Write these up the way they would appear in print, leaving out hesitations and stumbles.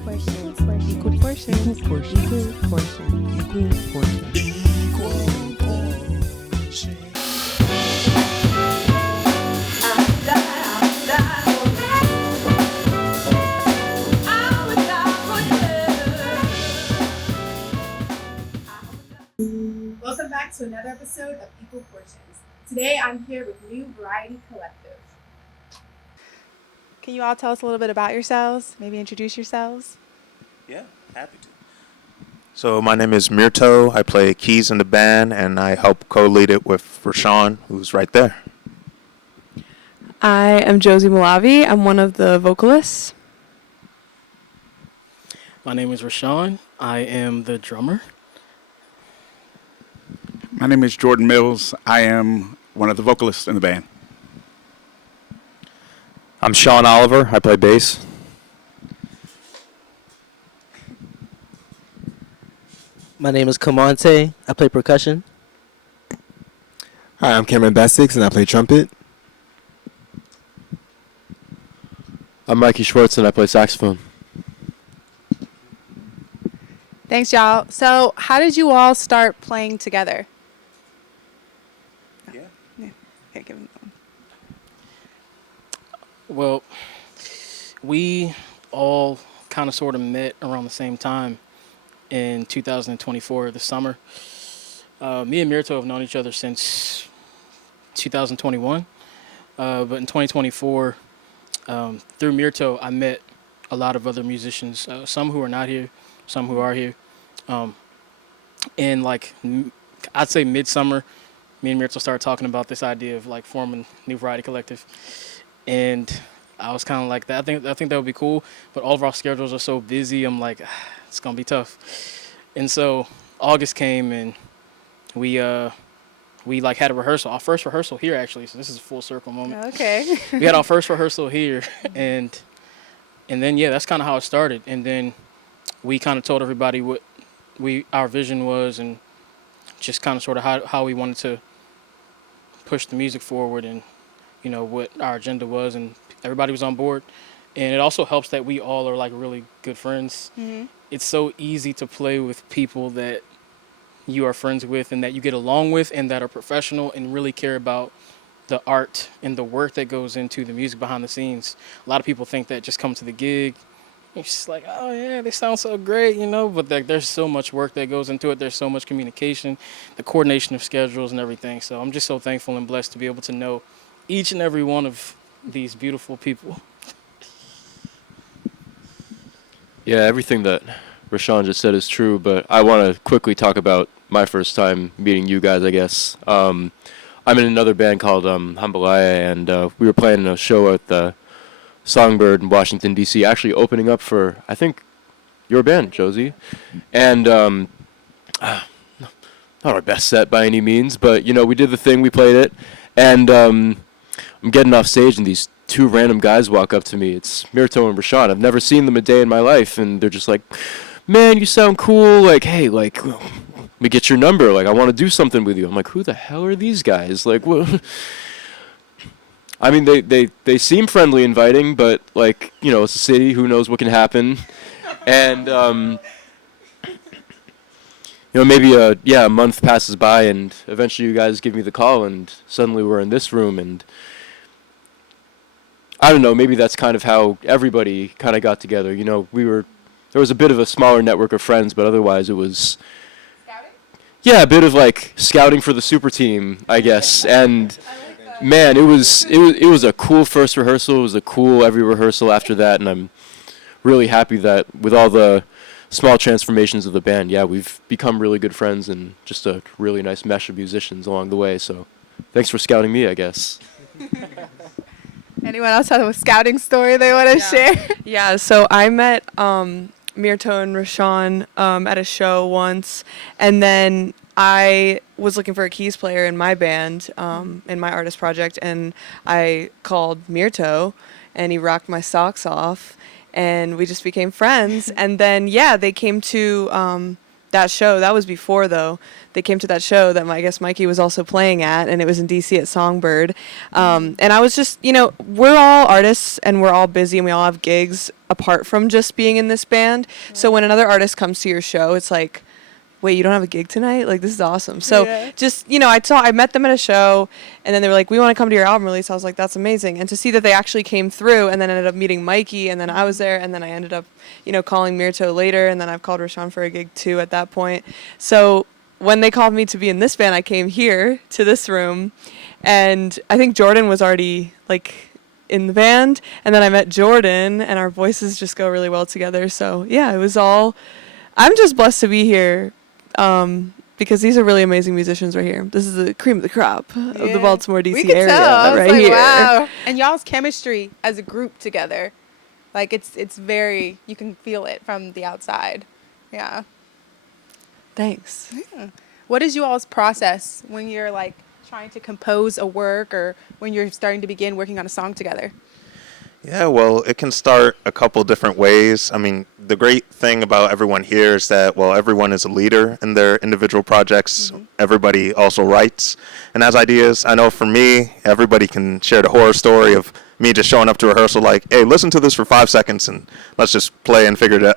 portion, equal portion, equal portion, equal portion, equal portion. Equal portion. Welcome back to another episode of Equal Portions. Today I'm here with New Variety Collective. Can you all tell us a little bit about yourselves? Maybe introduce yourselves? Yeah, happy to. So my name is Mirto. I play keys in the band, and I help co-lead it with Rashawn, who's right there. I am Josie Malavi. I'm one of the vocalists. My name is Rashawn. I am the drummer. My name is Jordan Mills. I am one of the vocalists in the band. I'm Sean Oliver. I play bass. My name is Kamante. I play percussion. Hi, I'm Cameron Bestix, and I play trumpet. I'm Mikey Schwartz, and I play saxophone. Thanks, y'all. So how did you all start playing together? Yeah. Okay, give me that one. Well, we all kind of sort of met around the same time in 2024, the summer. Me and Mirto have known each other since 2021. But in 2024, through Mirto, I met a lot of other musicians, some who are not here, some who are here. And like, I'd say midsummer, me and Mirto started talking about this idea of like forming New Variety Collective. And I was kind of like, I think that would be cool, but all of our schedules are so busy. I'm like, it's gonna be tough. And so August came, and we like had a rehearsal, our first rehearsal here actually. So this is a full circle moment. Okay. We had our first rehearsal here, and then yeah, that's kind of how it started. And then we kind of told everybody what our vision was, and just kind of sort of how we wanted to push the music forward, and you know what our agenda was, and everybody was on board. And it also helps that we all are like really good friends. Mm-hmm. It's so easy to play with people that you are friends with and that you get along with and that are professional and really care about the art and the work that goes into the music behind the scenes. A lot of people think that just come to the gig, it's just like, oh yeah, they sound so great, you know, but there's so much work that goes into it. There's so much communication, the coordination of schedules and everything. So I'm just so thankful and blessed to be able to know each and every one of these beautiful people. Yeah, everything that Rashawn just said is true, but I want to quickly talk about my first time meeting you guys, I guess. I'm in another band called Hambalaya, and we were playing a show at the Songbird in Washington, D.C., actually opening up for, I think, your band, Josie. And not our best set by any means, but, you know, we did the thing, we played it, and I'm getting off stage, and these two random guys walk up to me. It's Mirto and Rashawn. I've never seen them a day in my life, and they're just like, man, you sound cool, like, hey, like, let me get your number, like, I want to do something with you. I'm like, who the hell are these guys? Like, what? I mean, they seem friendly, inviting, but, like, you know, it's a city, who knows what can happen. And, you know, maybe a month passes by, and eventually you guys give me the call, and suddenly we're in this room, and I don't know, maybe that's kind of how everybody kind of got together. You know, there was a bit of a smaller network of friends, but otherwise it was, scouting? Yeah, a bit of like scouting for the super team, I guess. And man, it was a cool first rehearsal. It was a cool every rehearsal after that, and I'm really happy that with all the small transformations of the band, yeah, we've become really good friends and just a really nice mesh of musicians along the way. So thanks for scouting me, I guess. Anyone else have a scouting story they want to share? Yeah, so I met Mirto and Rashawn at a show once, and then I was looking for a keys player in my band, in my artist project, and I called Mirto, and he rocked my socks off, and we just became friends. And then, yeah, they came to that show. That was before, though. They came to that show that I guess Mikey was also playing at, and it was in DC at Songbird. And I was just, we're all artists and we're all busy and we all have gigs apart from just being in this band. Right. So when another artist comes to your show, it's like, wait, you don't have a gig tonight? Like, this is awesome. So just, I met them at a show, and then they were like, we want to come to your album release. I was like, that's amazing. And to see that they actually came through, and then ended up meeting Mikey, and then I was there, and then I ended up, calling Mirto later, and then I've called Rashawn for a gig too at that point. So when they called me to be in this band, I came here to this room, and I think Jordan was already, in the band, and then I met Jordan, and our voices just go really well together. So, yeah, it was all... I'm just blessed to be here. Because these are really amazing musicians right here. This is the cream of the crop of the Baltimore, D.C. area right here. Wow. And y'all's chemistry as a group together, it's very, you can feel it from the outside. Yeah. Thanks. Yeah. What is you all's process when you're trying to compose a work or when you're starting to begin working on a song together? Yeah, well, it can start a couple different ways. I mean, the great thing about everyone here is that, everyone is a leader in their individual projects. Mm-hmm. Everybody also writes and has ideas. I know for me, everybody can share the horror story of me just showing up to rehearsal like, hey, listen to this for 5 seconds and let's just play and figure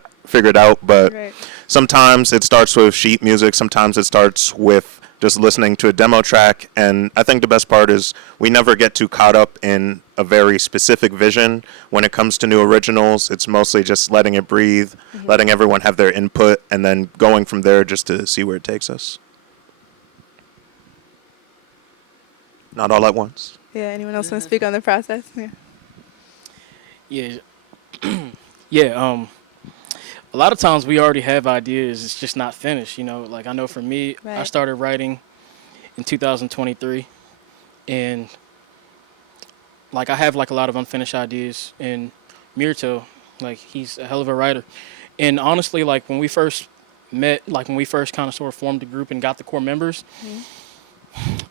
it out. But sometimes it starts with sheet music. Sometimes it starts with just listening to a demo track. And I think the best part is we never get too caught up in a very specific vision when it comes to new originals. It's mostly just letting it breathe, letting everyone have their input, and then going from there just to see where it takes us. Not all at once. Yeah, anyone else want to speak on the process? Yeah. A lot of times we already have ideas, it's just not finished, I know for me, I started writing in 2023, and I have a lot of unfinished ideas, and Mirto, he's a hell of a writer. And honestly, when we first met, when we first kind of sort of formed the group and got the core members,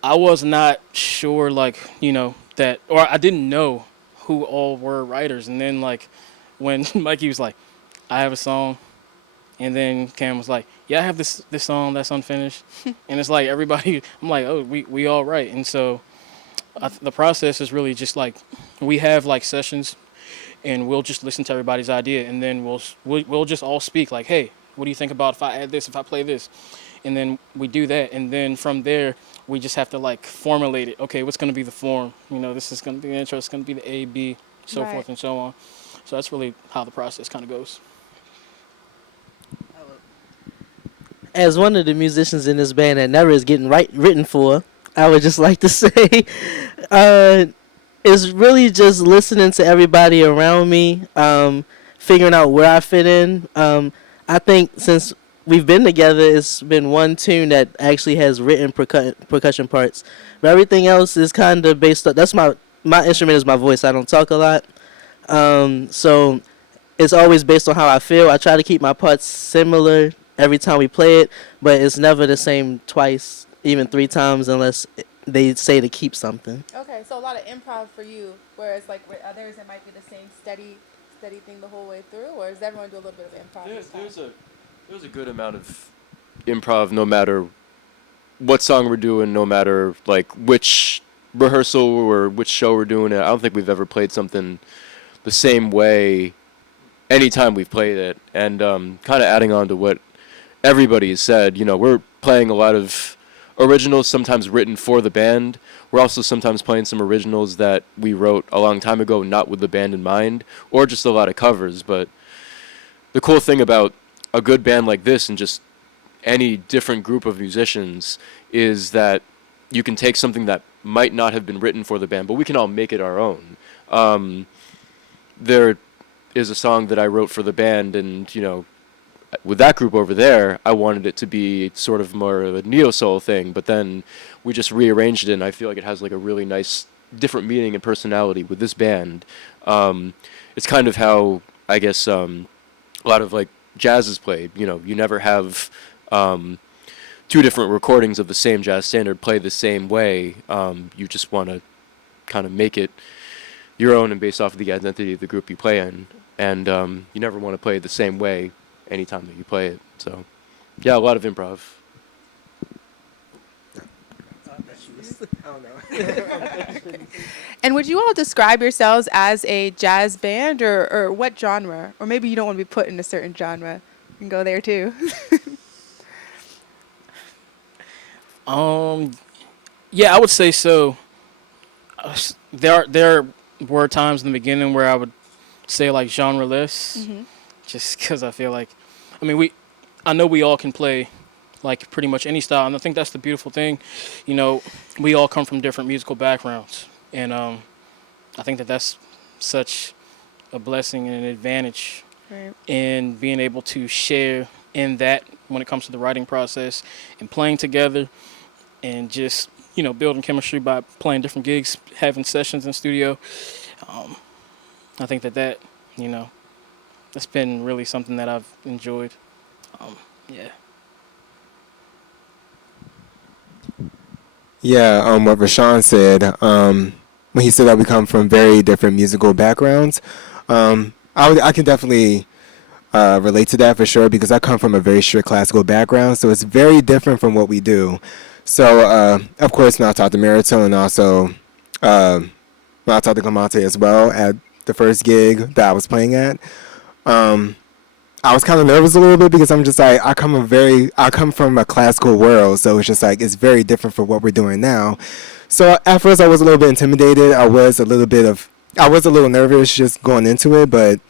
I was not sure, that, or I didn't know who all were writers. And then when Mikey was like, I have a song, and then Cam was like, yeah, I have this song that's unfinished. And it's everybody, I'm like, oh, we all write. And so the process is really just we have sessions, and we'll just listen to everybody's idea, and then we'll just all speak hey, what do you think about if I add this, if I play this? And then we do that, and then from there we just have to formulate it. Okay, what's going to be the form? This is going to be the intro, it's going to be the A, B, so forth and so on. So that's really how the process kind of goes. As one of the musicians in this band that never is getting written for, I would just like to say, it's really just listening to everybody around me, figuring out where I fit in. I think since we've been together, it's been one tune that actually has written percussion parts. But everything else is kind of based on, that's my instrument is my voice. I don't talk a lot. So it's always based on how I feel. I try to keep my parts similar every time we play it, but it's never the same twice, even 3 times, unless they say to keep something. Okay, so a lot of improv for you, whereas with others it might be the same steady thing the whole way through, or does everyone do a little bit of improv? There's a good amount of improv, no matter what song we're doing, no matter which rehearsal or which show we're doing it. I don't think we've ever played something the same way anytime we've played it. And kind of adding on to what everybody has said, we're playing a lot of originals sometimes written for the band. We're also sometimes playing some originals that we wrote a long time ago, not with the band in mind, or just a lot of covers. But the cool thing about a good band like this and just any different group of musicians is that you can take something that might not have been written for the band, but we can all make it our own. There is a song that I wrote for the band, and with that group over there, I wanted it to be sort of more of a neo-soul thing, but then we just rearranged it, and I feel like it has a really nice different meaning and personality with this band. It's kind of how, I guess, a lot of jazz is played. You never have 2 different recordings of the same jazz standard play the same way. You just want to kind of make it your own and based off of the identity of the group you play in, and you never want to play it the same way anytime that you play it. So Yeah, a lot of improv. And would you all describe yourselves as a jazz band or what genre? Or maybe you don't want to be put in a certain genre. You can go there too. Yeah, I would say so. There were times in the beginning where I would say like genreless, just because I feel like, I mean, I know we all can play like pretty much any style, and I think that's the beautiful thing. You know, we all come from different musical backgrounds, and I think that's such a blessing and an advantage Right. in being able to share in that when it comes to the writing process and playing together and just building chemistry by playing different gigs, having sessions in studio. I think that that's been really something that I've enjoyed. Yeah. Yeah, what Rashawn said, when he said that we come from very different musical backgrounds, I can definitely relate to that for sure because I come from a very strict classical background, so it's very different from what we do. So, of course, now I taught the Merito and also I taught the Clamante as well at the first gig that I was playing at. I was kind of nervous a little bit because I'm just like I come from a classical world, so it's just like it's very different from what we're doing now. So at first I was a little bit intimidated. I was a little nervous just going into it, but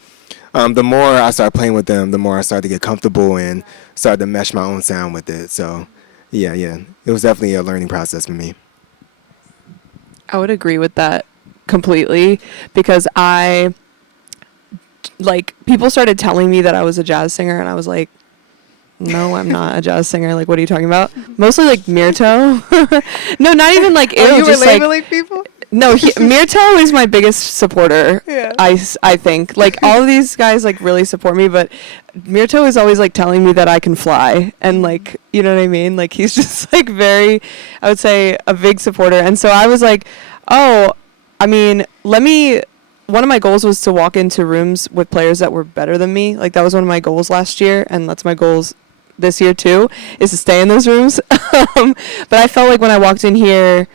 the more I started playing with them, the more I started to get comfortable and started to mesh my own sound with it. So yeah, it was definitely a learning process for me. I would agree with that completely because people started telling me that I was a jazz singer and I was like, no, I'm not a jazz singer. Like, what are you talking about? Mostly like Mirto. No, not even like ew. Oh, you were just labeling people? No, Mirto is my biggest supporter. Yeah. I think like all of these guys like really support me, but Mirto is always like telling me that I can fly and like you know what I mean. Like he's just like very, I would say a big supporter, and so I was like, oh, I mean, one of my goals was to walk into rooms with players that were better than me. Like that was one of my goals last year, and that's my goals this year too, is to stay in those rooms. But I felt like when I walked in here,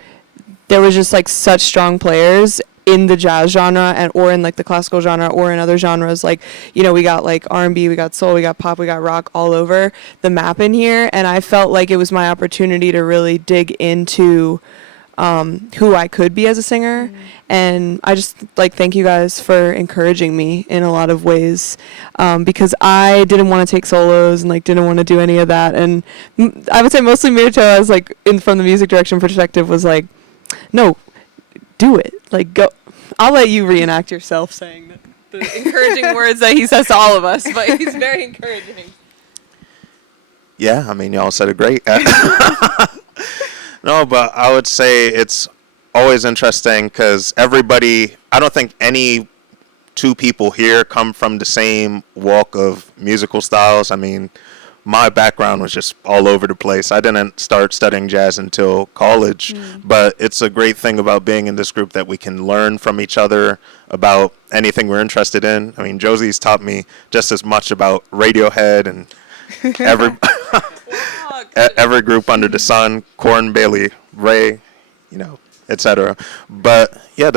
there was just like such strong players in the jazz genre or in like the classical genre or in other genres. Like, we got like R&B, we got soul, we got pop, we got rock all over the map in here. And I felt like it was my opportunity to really dig into who I could be as a singer. And I just like thank you guys for encouraging me in a lot of ways, because I didn't want to take solos and like didn't want to do any of that. And I would say mostly Mirto, as like from the music direction perspective, was like, no, do it. Like go. I'll let you reenact yourself saying the encouraging words that he says to all of us, but he's very encouraging. Yeah, I mean, y'all said it great. No, but I would say it's always interesting because I don't think any two people here come from the same walk of musical styles. I mean, my background was just all over the place. I didn't start studying jazz until college, but it's a great thing about being in this group that we can learn from each other about anything we're interested in. I mean, Josie's taught me just as much about Radiohead and every group under the sun, Corn, Bailey, Ray, etc. But yeah,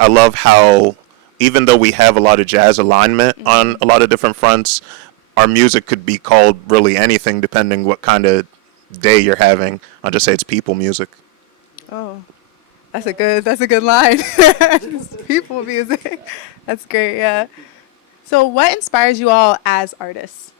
I love how even though we have a lot of jazz alignment on a lot of different fronts, our music could be called really anything depending what kind of day you're having. I'll just say it's people music. Oh, that's a good line. People music. That's great, yeah. So what inspires you all as artists?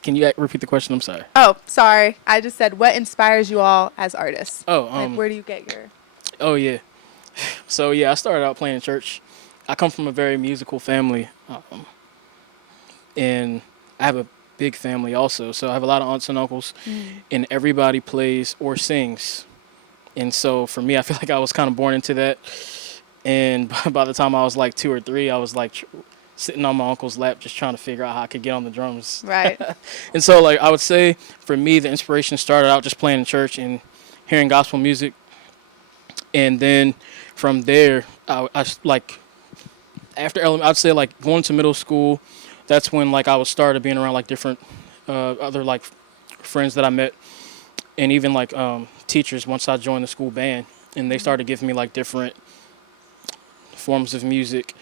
Can you repeat the question? I'm sorry. Oh, sorry. I just said what inspires you all as artists? Oh, like where do you get your... Oh, yeah. So, yeah, I started out playing in church. I come from a very musical family, and I have a big family also. So I have a lot of aunts and uncles, and everybody plays or sings. And so for me, I feel like I was kind of born into that. And by the time I was like 2 or 3, I was like sitting on my uncle's lap just trying to figure out how I could get on the drums. Right. And so, like, I would say for me, the inspiration started out just playing in church and hearing gospel music. And then from there, like after I'd say like going to middle school, that's when like I was started being around like different other like friends that I met, and even like teachers once I joined the school band, and they started giving me like different forms of music,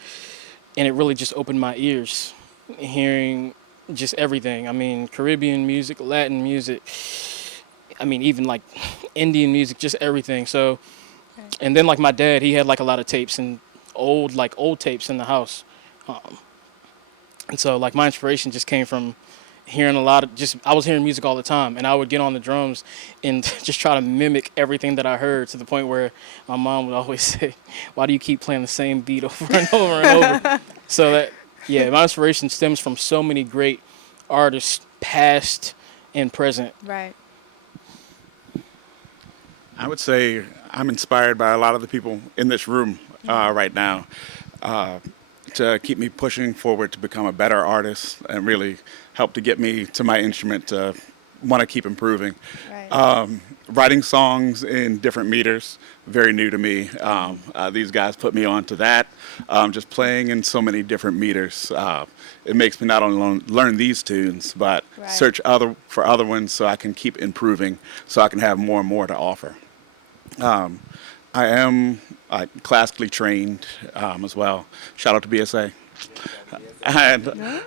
and it really just opened my ears, hearing just everything. I mean, Caribbean music, Latin music. I mean, even like Indian music, just everything. So, and then like my dad, he had like a lot of tapes and old tapes in the house, and so like my inspiration just came from hearing a lot of I was hearing music all the time, and I would get on the drums and just try to mimic everything that I heard, to the point where my mom would always say, "Why do you keep playing the same beat over and over and over?" So that, yeah, my inspiration stems from so many great artists, past and present. Right. I would say I'm inspired by a lot of the people in this room right now to keep me pushing forward to become a better artist and really help to get me to my instrument to want to keep improving. Right. Writing songs in different meters, very new to me. These guys put me on to that. Just playing in so many different meters. It makes me not only learn these tunes, but Right. search for other ones so I can keep improving, so I can have more and more to offer. I am classically trained as well. Shout out to BSA. And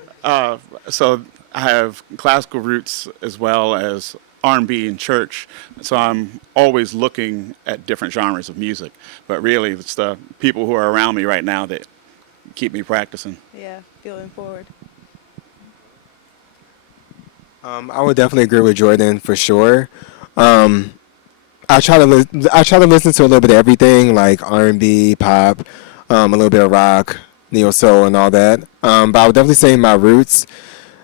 so I have classical roots as well as R&B and church. So I'm always looking at different genres of music. But really, it's the people who are around me right now that keep me practicing. Yeah, feeling forward. I would definitely agree with Jordan for sure. I try to listen to a little bit of everything, like R&B, pop, a little bit of rock, neo soul, and all that. But I would definitely say my roots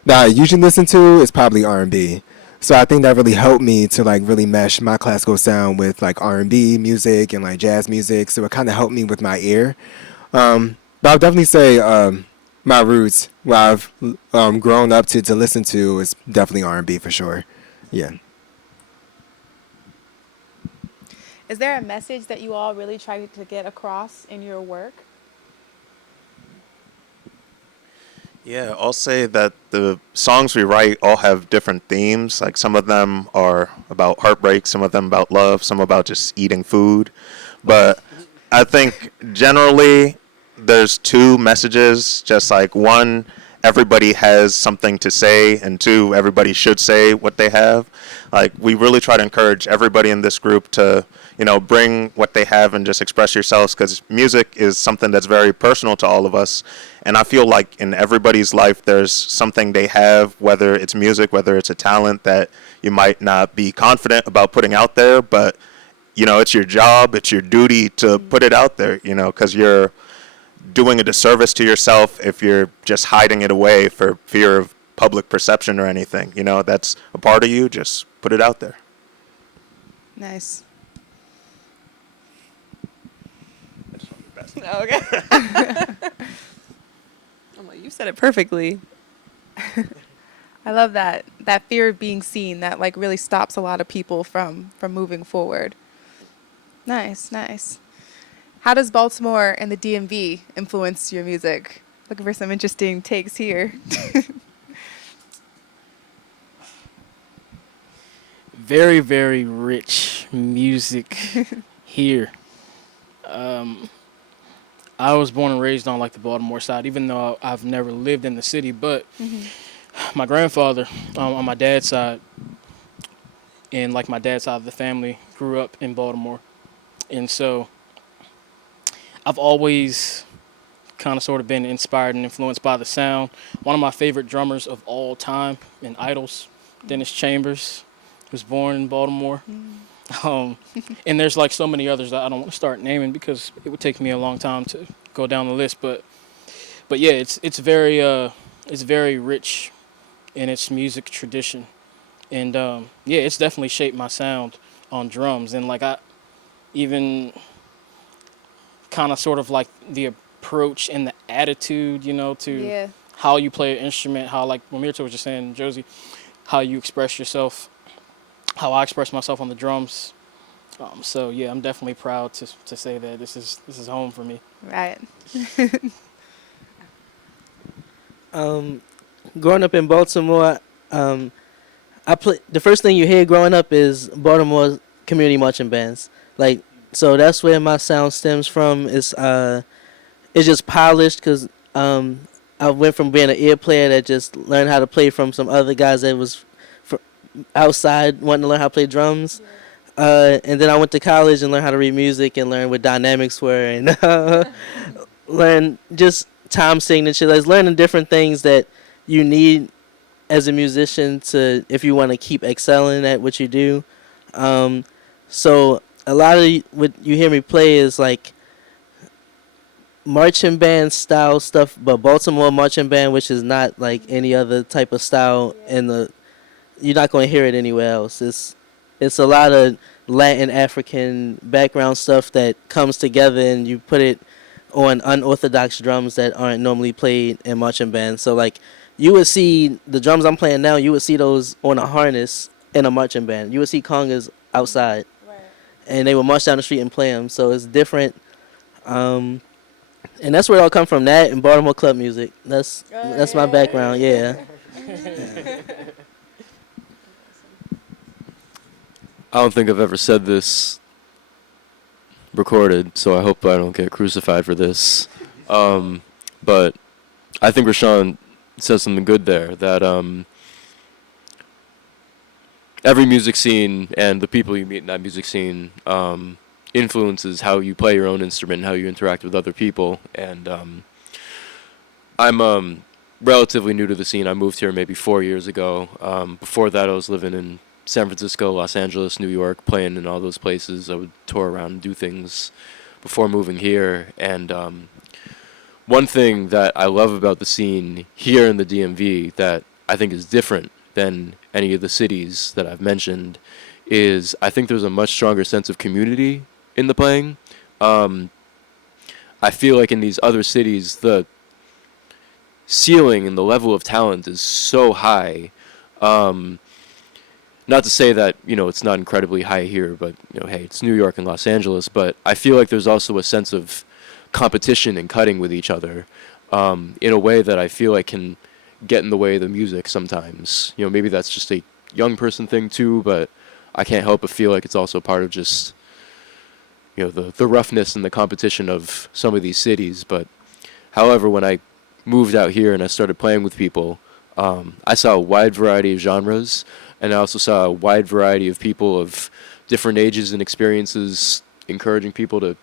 that I usually listen to is probably R&B. So I think that really helped me to like really mesh my classical sound with like R&B music and like jazz music. So it kind of helped me with my ear. But I would definitely say my roots, what I've grown up to listen to, is definitely R&B for sure. Yeah. Is there a message that you all really try to get across in your work? Yeah, I'll say that the songs we write all have different themes. Like some of them are about heartbreak, some of them about love, some about just eating food. But I think generally there's two messages, just like one, everybody has something to say, and two, everybody should say what they have. Like we really try to encourage everybody in this group to, bring what they have and just express yourselves, because music is something that's very personal to all of us. And I feel like in everybody's life, there's something they have, whether it's music, whether it's a talent that you might not be confident about putting out there, but, it's your job, it's your duty to put it out there, because you're doing a disservice to yourself if you're just hiding it away for fear of public perception or anything. That's a part of you, just put it out there. Nice. Okay. I'm like, you said it perfectly. I love that fear of being seen that like really stops a lot of people from moving forward. Nice. How does Baltimore and the DMV influence your music? Looking for some interesting takes here. Very, very rich music here. I was born and raised on like the Baltimore side, even though I've never lived in the city. But my grandfather, on my dad's side, and like my dad's side of the family, grew up in Baltimore, and so I've always kind of sort of been inspired and influenced by the sound. One of my favorite drummers of all time in Idols, Dennis Chambers, was born in Baltimore. And there's like so many others that I don't want to start naming because it would take me a long time to go down the list. But yeah, it's very rich in its music tradition, and yeah, it's definitely shaped my sound on drums. And like I even kind of sort of like the approach and the attitude, to how you play an instrument, how like when Mirta was just saying, Josie, how you express yourself, how I express myself on the drums. So yeah, I'm definitely proud to say that this is home for me. Right. Growing up in Baltimore, I play. The first thing you hear growing up is Baltimore community marching bands. Like, so that's where my sound stems from. It's just polished because I went from being an ear player that just learned how to play from some other guys that was fr- outside wanting to learn how to play drums. And then I went to college and learned how to read music and learn what dynamics were and learn just time signature. Like learning different things that you need as a musician to if you want to keep excelling at what you do. So a lot of what you hear me play is like marching band style stuff, but Baltimore marching band, which is not like any other type of style in the. You're not going to hear it anywhere else. It's a lot of Latin African background stuff that comes together and you put it on unorthodox drums that aren't normally played in marching bands. So like you would see the drums I'm playing now, you would see those on a harness in a marching band. You would see congas outside, and they would march down the street and play them. So it's different, and that's where it all come from. That and Baltimore club music. That's my background. Yeah. I don't think I've ever said this recorded, so I hope I don't get crucified for this. But I think Rashawn says something good there, that every music scene and the people you meet in that music scene influences how you play your own instrument and how you interact with other people. And I'm relatively new to the scene. I moved here maybe 4 years ago. Before that, I was living in San Francisco, Los Angeles, New York, playing in all those places. I would tour around and do things before moving here. And one thing that I love about the scene here in the DMV that I think is different than any of the cities that I've mentioned is I think there's a much stronger sense of community in the playing. I feel like in these other cities, the ceiling and the level of talent is so high. Not to say that, it's not incredibly high here, but, hey, it's New York and Los Angeles. But I feel like there's also a sense of competition and cutting with each other in a way that I feel like can get in the way of the music sometimes. Maybe that's just a young person thing too, but I can't help but feel like it's also part of just, the roughness and the competition of some of these cities. But however, when I moved out here and I started playing with people, I saw a wide variety of genres. And I also saw a wide variety of people of different ages and experiences, encouraging people to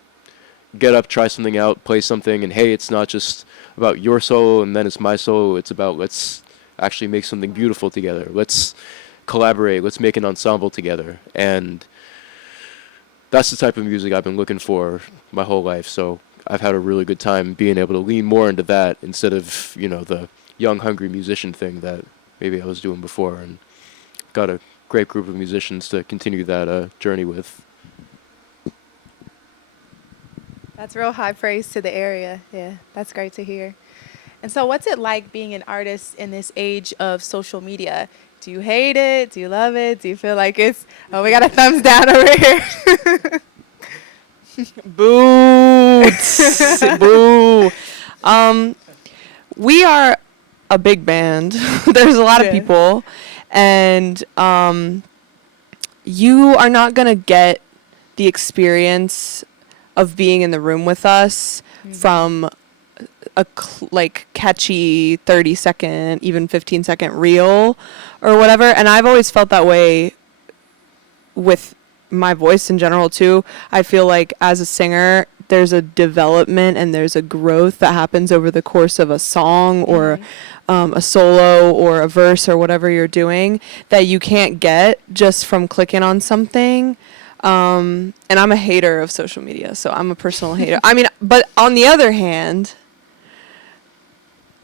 get up, try something out, play something. And hey, it's not just about your solo and then it's my solo. It's about let's actually make something beautiful together. Let's collaborate. Let's make an ensemble together. And that's the type of music I've been looking for my whole life. So I've had a really good time being able to lean more into that instead of, the young, hungry musician thing that maybe I was doing before. And got a great group of musicians to continue that journey with. That's real high praise to the area. Yeah, that's great to hear. And so what's it like being an artist in this age of social media? Do you hate it? Do you love it? Do you feel like it's, oh, we got a thumbs down over here? Boots. Boo. We are a big band. There's a lot of people. And you are not going to get the experience of being in the room with us from a catchy 30-second, even 15-second reel or whatever. And I've always felt that way with my voice in general too. I feel like as a singer, there's a development and there's a growth that happens over the course of a song or a solo or a verse or whatever you're doing that you can't get just from clicking on something. And I'm a hater of social media, so I'm a personal hater. I mean, but on the other hand,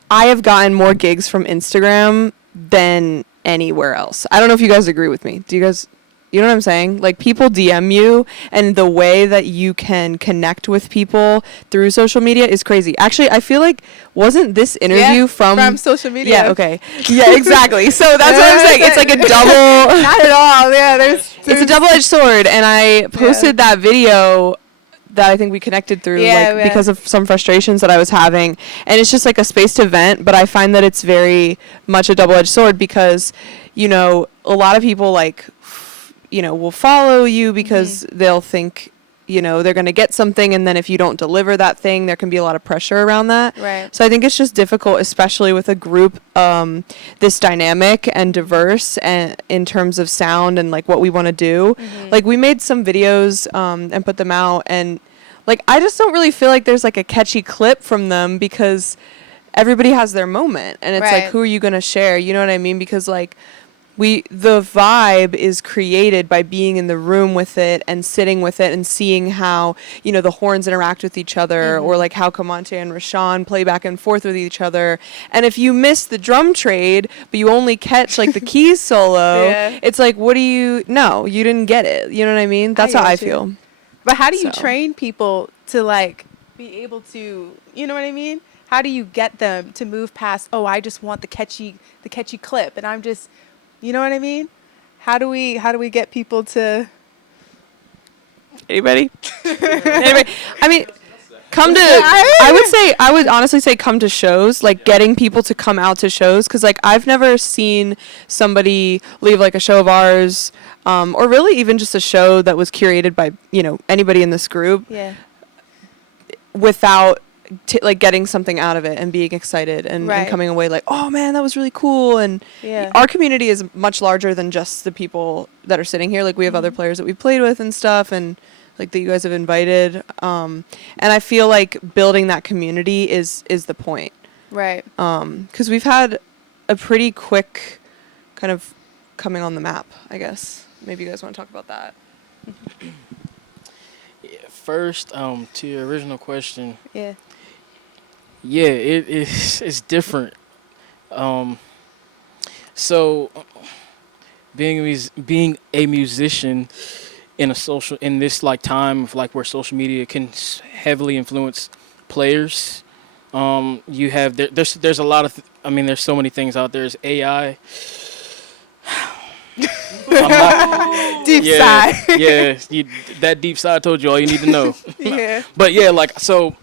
I have gotten more gigs from Instagram than anywhere else. I don't know if you guys agree with me. Do you guys You know what I'm saying? Like, people DM you, and the way that you can connect with people through social media is crazy. Actually, I feel like, wasn't this interview from social media? Yeah, okay. Yeah, exactly. So that's what I'm saying. It's like a double. Not at all. Yeah, It's a double-edged sword, and I posted that video that I think we connected through, because of some frustrations that I was having. And it's just like a space to vent, but I find that it's very much a double-edged sword because, a lot of people, will follow you because they'll think, they're going to get something, and then if you don't deliver that thing, there can be a lot of pressure around that. Right. So I think it's just difficult, especially with a group this dynamic and diverse and in terms of sound and, what we want to do. Like, we made some videos and put them out, and, I just don't really feel like there's, a catchy clip from them because everybody has their moment, and it's who are you going to share? You know what I mean? Because, the vibe is created by being in the room with it and sitting with it and seeing how, the horns interact with each other or how Kamante and Rashawn play back and forth with each other. And if you miss the drum trade, but you only catch the keys solo, it's no, you didn't get it. You know what I mean? That's how I feel. But how do you train people to be able to, you know what I mean? How do you get them to move past, oh, I just want the catchy clip and I'm just, you know what I mean? How do we get people to? Anybody? Anybody? I mean, I would honestly say come to shows, getting people to come out to shows, because I've never seen somebody leave a show of ours, or really even just a show that was curated by anybody in this group, without getting something out of it and being excited and coming away oh man, that was really cool. And our community is much larger than just the people that are sitting here. We have other players that we've played with and stuff, and that you guys have invited. And I feel like building that community is the point. Right. Because we've had a pretty quick kind of coming on the map, I guess. Maybe you guys want to talk about that. First, to your original question. Yeah. Yeah, it's different. So being a musician in this time of where social media can heavily influence players. You have there's a lot of there's so many things out there. There's AI. Deep sigh. Yeah, that deep sigh told you all you need to know. Yeah. But yeah, so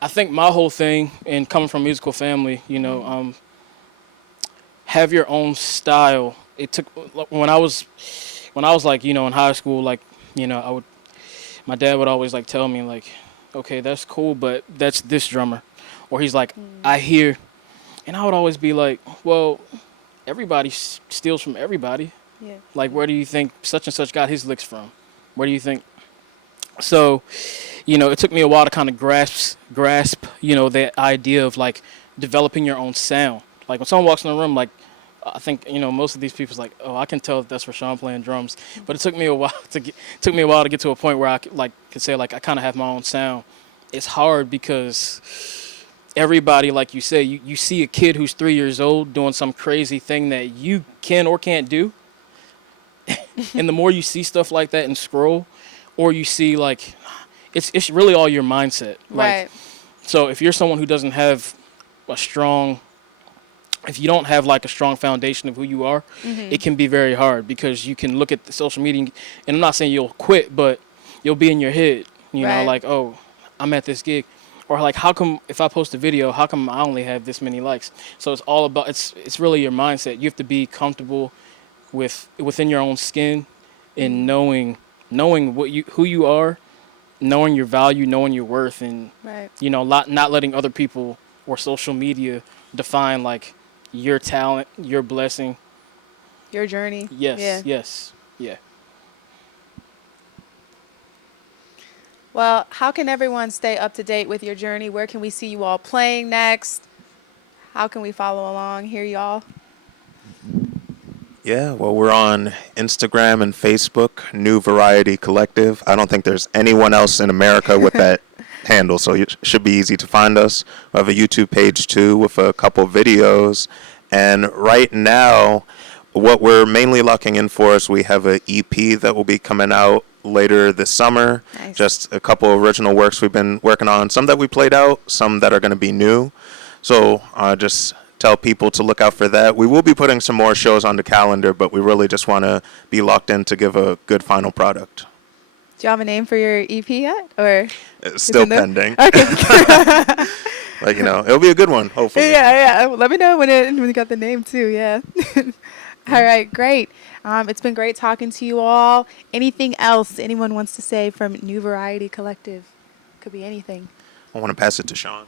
I think my whole thing, and coming from a musical family, have your own style. It took when I was in high school, my dad would always tell me okay, that's cool, but that's this drummer, or he's I hear, and I would always be well, everybody steals from everybody. Yeah. Where do you think such and such got his licks from? Where do you think? So, it took me a while to kind of grasp, that idea of developing your own sound. When someone walks in the room, I think most of these people's oh, I can tell that's Rashawn playing drums. But it took me a while to get to a point where I could say I kind of have my own sound. It's hard because everybody, like you say, you see a kid who's 3 years old doing some crazy thing that you can or can't do, and the more you see stuff like that and scroll, or you see it's really all your mindset. Right. So if you're someone who doesn't have if you don't have a strong foundation of who you are, it can be very hard because you can look at the social media, and I'm not saying you'll quit, but you'll be in your head, oh, I'm at this gig, or how come if I post a video, how come I only have this many likes? So it's all about it's really your mindset. You have to be comfortable within your own skin and knowing who you are, knowing your value, knowing your worth, and not letting other people or social media define your talent, your blessing, your journey. Yes. Yeah. Well, how can everyone stay up to date with your journey? Where can we see you all playing next? How can we follow along, hear y'all? Yeah, well, we're on Instagram and Facebook, New Variety Collective. I don't think there's anyone else in America with that handle, so it should be easy to find us. We have a YouTube page, too, with a couple videos. And right now, what we're mainly locking in for is we have an EP that will be coming out later this summer. Nice. Just a couple original works we've been working on, some that we played out, some that are going to be new. So just tell people to look out for that. We will be putting some more shows on the calendar, but we really just want to be locked in to give a good final product. Do you have a name for your EP yet, or It's still it there? pending. Okay. But, it'll be a good one, hopefully. Yeah. Well, let me know when you got the name too. Yeah. All right, great. It's been great talking to you all. Anything else anyone wants to say from New Variety Collective? Could be anything. I want to pass it to Sean.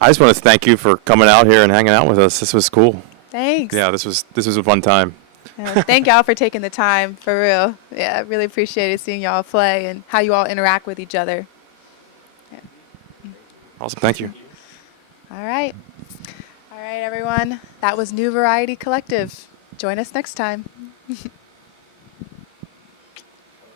I just want to thank you for coming out here and hanging out with us. This was cool. Thanks. Yeah, this was a fun time. Thank y'all for taking the time, for real. Yeah, I really appreciated seeing y'all play and how you all interact with each other. Yeah. Awesome. Thank you. All right. All right, everyone. That was New Variety Collective. Join us next time.